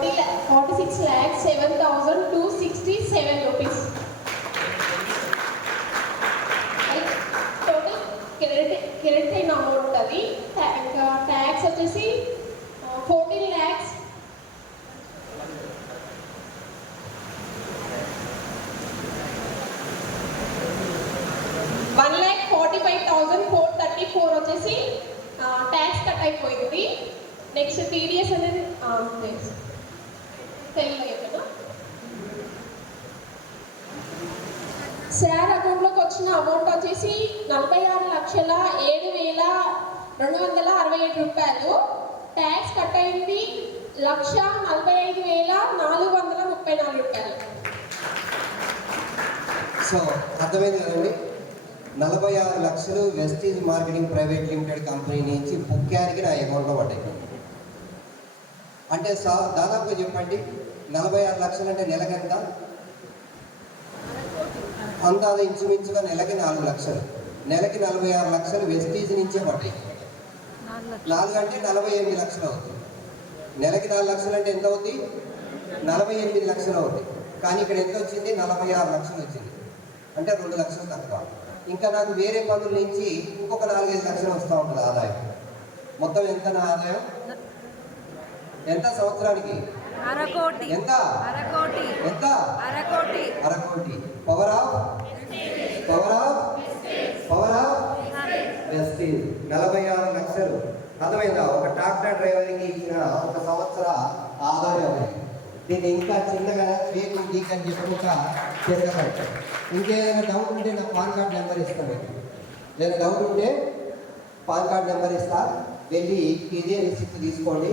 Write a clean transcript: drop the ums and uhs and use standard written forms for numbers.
46,07,267 rupees. Total credit అయిన amount అది. ఇంకా ట్యాక్స్ వచ్చేసి 14 lakhs 1,45,434 వచ్చేసి ట్యాక్స్ కట్ అయిపోయింది. నెక్స్ట్ టీడీఎస్ అనేది తెలుగులో శార్ అకౌంట్లోకి వచ్చిన అమౌంట్ వచ్చేసి 46,07,267 రూపాయలు. ట్యాక్స్ కట్ అయింది 1,45,434 రూపాయలు. సో అర్థమైంది కదండి. 46 లక్షలు Vestige marketing private limited company నుంచి బుక్యానికి నా అకౌంట్లో పడ్డాయి. అంటే దాదాపుగా చెప్పండి, 46 లక్షలు అంటే నెలకెంత? అందాద ఇంచుమించుగా నెలకి 4 లక్షలు. నెలకి 46 లక్షలు వెస్టీజ్ నుంచే పడ్డాయి. 4 అంటే 48 లక్షలు అవుతుంది. నెలకి 4 లక్షలు అంటే ఎంత అవుతుంది? 48 లక్షలు అవుతుంది. కానీ ఇక్కడ ఎంత వచ్చింది? 46 లక్షలు వచ్చింది. అంటే 2 లక్షలు తక్కువ. ఇంకా నాకు వేరే పనుల నుంచి ఇంకొక 4-5 లక్షలు వస్తూ ఉంటుంది ఆదాయం. మొత్తం ఎంత నా ఆదాయం? ఎంత సంవత్సరానికి? ఎంత? ఎంత? అరకోటి. పవర్ ఆఫ్ వెస్టీజ్ 46 లక్షలు. అర్థమైందా? ఒక ట్రాక్టర్ డ్రైవర్కి ఇచ్చిన ఒక సంవత్సర ఆదాయం. దీన్ని ఇంకా చిన్నగా ఫేక్ గీక్ అని చెప్పుకుంటా తిరగబట్టి. ఇంకేదైనా డౌట్ ఉంటే నా పాన్ కార్డ్ నెంబర్ ఇస్తాను. ఏదైనా డౌట్ ఉంటే పాన్ కార్డ్ నెంబర్ ఇస్తా, వెళ్ళి ఇదే రిసిప్ట్ తీసుకోండి.